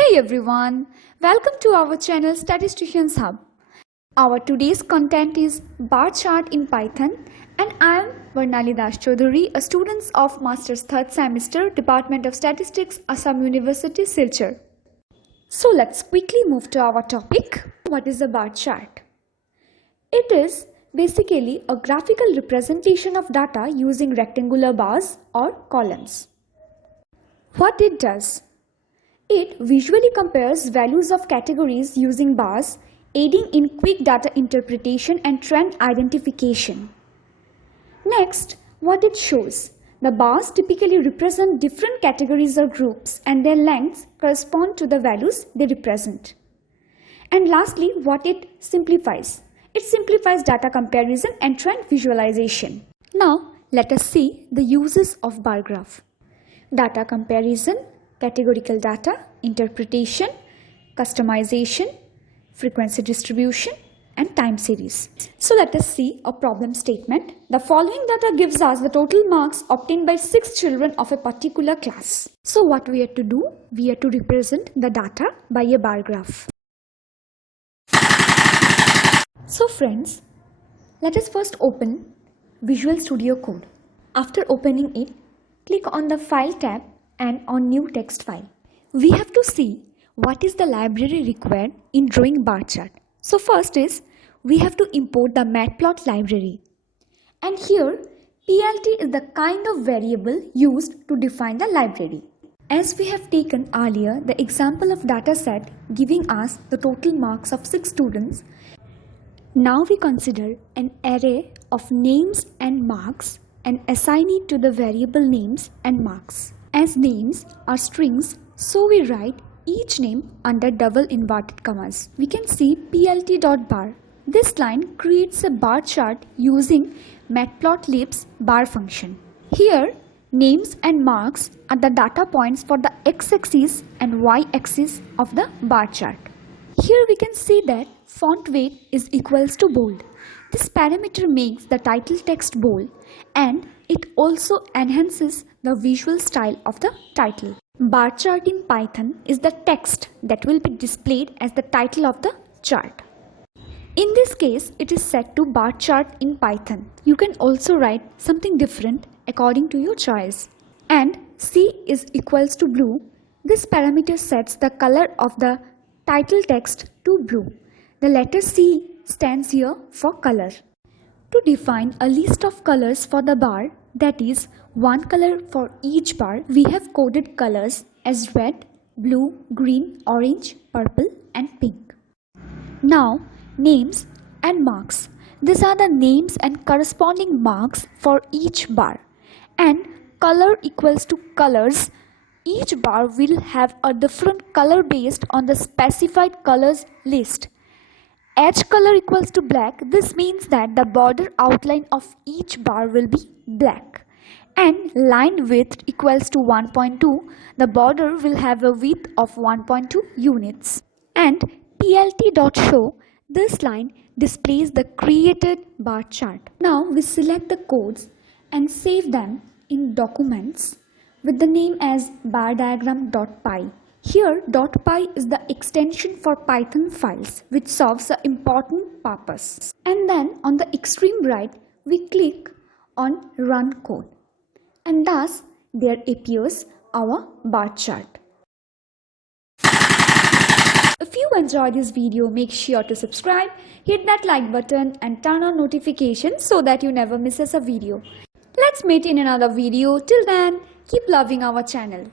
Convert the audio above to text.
Hey everyone, welcome to our channel Statisticians Hub. Our today's content is bar chart in Python and I am Varnali Das Chaudhary, a student of Master's 3rd semester, Department of Statistics, Assam University, Silchar. So let's quickly move to our topic. What is a bar chart? It is basically a graphical representation of data using rectangular bars or columns. What it does? It visually compares values of categories using bars, aiding in quick data interpretation and trend identification. Next, what it shows. The bars typically represent different categories or groups and their lengths correspond to the values they represent. And lastly, what it simplifies. It simplifies data comparison and trend visualization. Now, let us see the uses of bar graph. Data comparison, categorical data, interpretation, customization, frequency distribution, and time series. So let us see a problem statement. The following data gives us the total marks obtained by 6 children of a particular class. So what we have to do? We have to represent the data by a bar graph. So friends, let us first open Visual Studio Code. After opening it, click on the File tab and on New Text File. We have to see what is the library required in drawing bar chart. So first is we have to import the Matplotlib library. And here PLT is the kind of variable used to define the library. As we have taken earlier the example of data set giving us the total marks of 6 students, now we consider an array of names and marks and assign it to the variable names and marks. As names are strings, so we write each name under double inverted commas. We can see plt.bar. This line creates a bar chart using Matplotlib's bar function. Here, names and marks are the data points for the x-axis and y-axis of the bar chart. Here we can see that font weight is equals to bold. This parameter makes the title text bold and it also enhances the visual style of the title. Bar chart in Python is the text that will be displayed as the title of the chart. In this case, it is set to bar chart in Python. You can also write something different according to your choice. And C is equals to blue. This parameter sets the color of the title text to blue. The letter C stands here for color. To define a list of colors for the bar, that is one color for each bar, we have coded colors as red, blue, green, orange, purple and pink. Now names and marks. These are the names and corresponding marks for each bar. And color equals to colors. Each bar will have a different color based on the specified colors list. Edge color equals to black. This means that the border outline of each bar will be black. And line width equals to 1.2. The border will have a width of 1.2 units. And plt.show, this line displays the created bar chart. Now we select the codes and save them in documents with the name as bardiagram.py. Here .py is the extension for Python files which solves an important purpose. And then on the extreme right we click on run code and thus there appears our bar chart. If you enjoyed this video, make sure to subscribe, hit that like button and turn on notifications so that you never misses a video. Let's meet in another video. Till then, keep loving our channel.